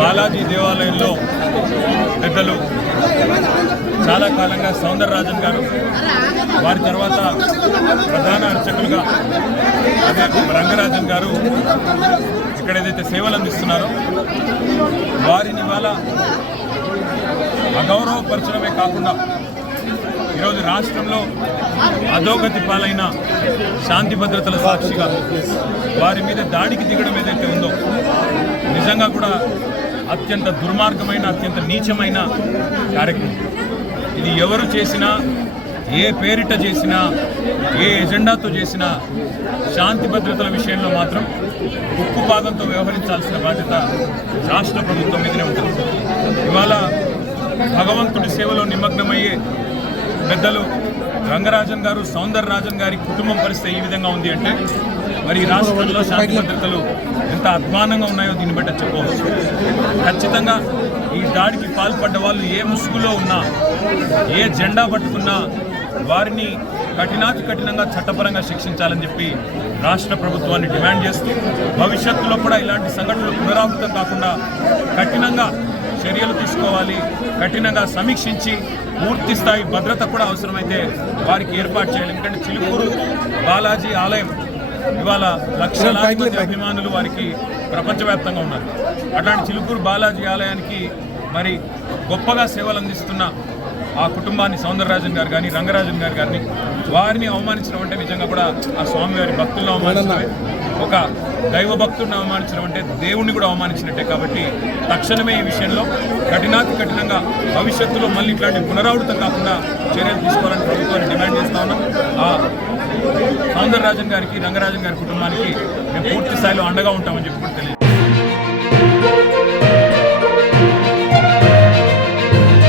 బాలాజీ దేవాలయంలో పెద్దలు చాలా కాలంగా సౌందరరాజన్ గారు, వారి తర్వాత ప్రధాన అర్చకులుగా అదే రంగరాజన్ గారు ఇక్కడ ఏదైతే సేవలు అందిస్తున్నారో వారిని ఇవాళ అగౌరవపరచడమే కాకుండా ఈరోజు రాష్ట్రంలో అధోగతి పాలైన శాంతి భద్రతల సాక్షిగా వారి మీద దాడికి దిగడం ఏదైతే ఉందో నిజంగా కూడా అత్యంత దుర్మార్గమైన, అత్యంత నీచమైన కార్యక్రమం. ఇది ఎవరు చేసినా, ఏ పేరిట చేసినా, ఏ ఎజెండాతో చేసినా శాంతి భద్రతల విషయంలో మాత్రం ఉక్కుపాదంతో వ్యవహరించాల్సిన బాధ్యత రాష్ట్ర ప్రభుత్వం మీదనే ఉంటుంది. ఇవాళ భగవంతుడి సేవలో నిమగ్నమయ్యే పెద్దలు రంగరాజన్ గారు, సౌందరరాజన్ గారి కుటుంబం పరిస్థితి ఈ విధంగా ఉంది అంటే మరి ఈ రాష్ట్రంలో శాంతి భద్రతలు ఎంత అధ్వానంగా ఉన్నాయో దీన్ని బట్టి చెప్పవచ్చు. ఖచ్చితంగా ఈ దాడికి పాల్పడ్డ వాళ్ళు ఏ ముసుగులో ఉన్నా, ఏ జెండా పట్టుకున్నా వారిని కఠినాతి కఠినంగా చట్టపరంగా శిక్షించాలని చెప్పి రాష్ట్ర ప్రభుత్వాన్ని డిమాండ్ చేస్తూ భవిష్యత్తులో కూడా ఇలాంటి సంఘటనలు పునరావృతం కాకుండా కఠినంగా చర్యలు తీసుకోవాలి, కఠినంగా సమీక్షించి పూర్తి స్థాయి భద్రత కూడా అవసరమైతే వారికి ఏర్పాటు చేయాలి. ఎందుకంటే చిలుకూరు బాలాజీ ఆలయం ఇవాళ లక్షలాది మంది అభిమానులు వారికి ప్రపంచవ్యాప్తంగా ఉన్నారు. అట్లాంటి చిలుకూరు బాలాజీ ఆలయానికి మరి గొప్పగా సేవలు అందిస్తున్న ఆ కుటుంబాన్ని సౌందరరాజన్ గారు కానీ, రంగరాజన్ గారు కానీ వారిని అవమానించడం అంటే నిజంగా కూడా ఆ స్వామివారి భక్తులను అవమానించడమే, ఒక దైవ భక్తుడిని అవమానించడం అంటే దేవుణ్ణి కూడా అవమానించినట్టే. కాబట్టి తక్షణమే ఈ విషయంలో కఠినాతి కఠినంగా భవిష్యత్తులో మళ్ళీ ఇట్లాంటి పునరావృతం కాకుండా చర్యలు తీసుకోవాలని ప్రభుత్వాన్ని డిమాండ్ చేస్తా ఉన్నాం. ఆ సౌందరరాజన్ గారికి, రంగరాజన్ గారి కుటుంబానికి మేము పూర్తి స్థాయిలో అండగా ఉంటామని చెప్పి తెలియదు.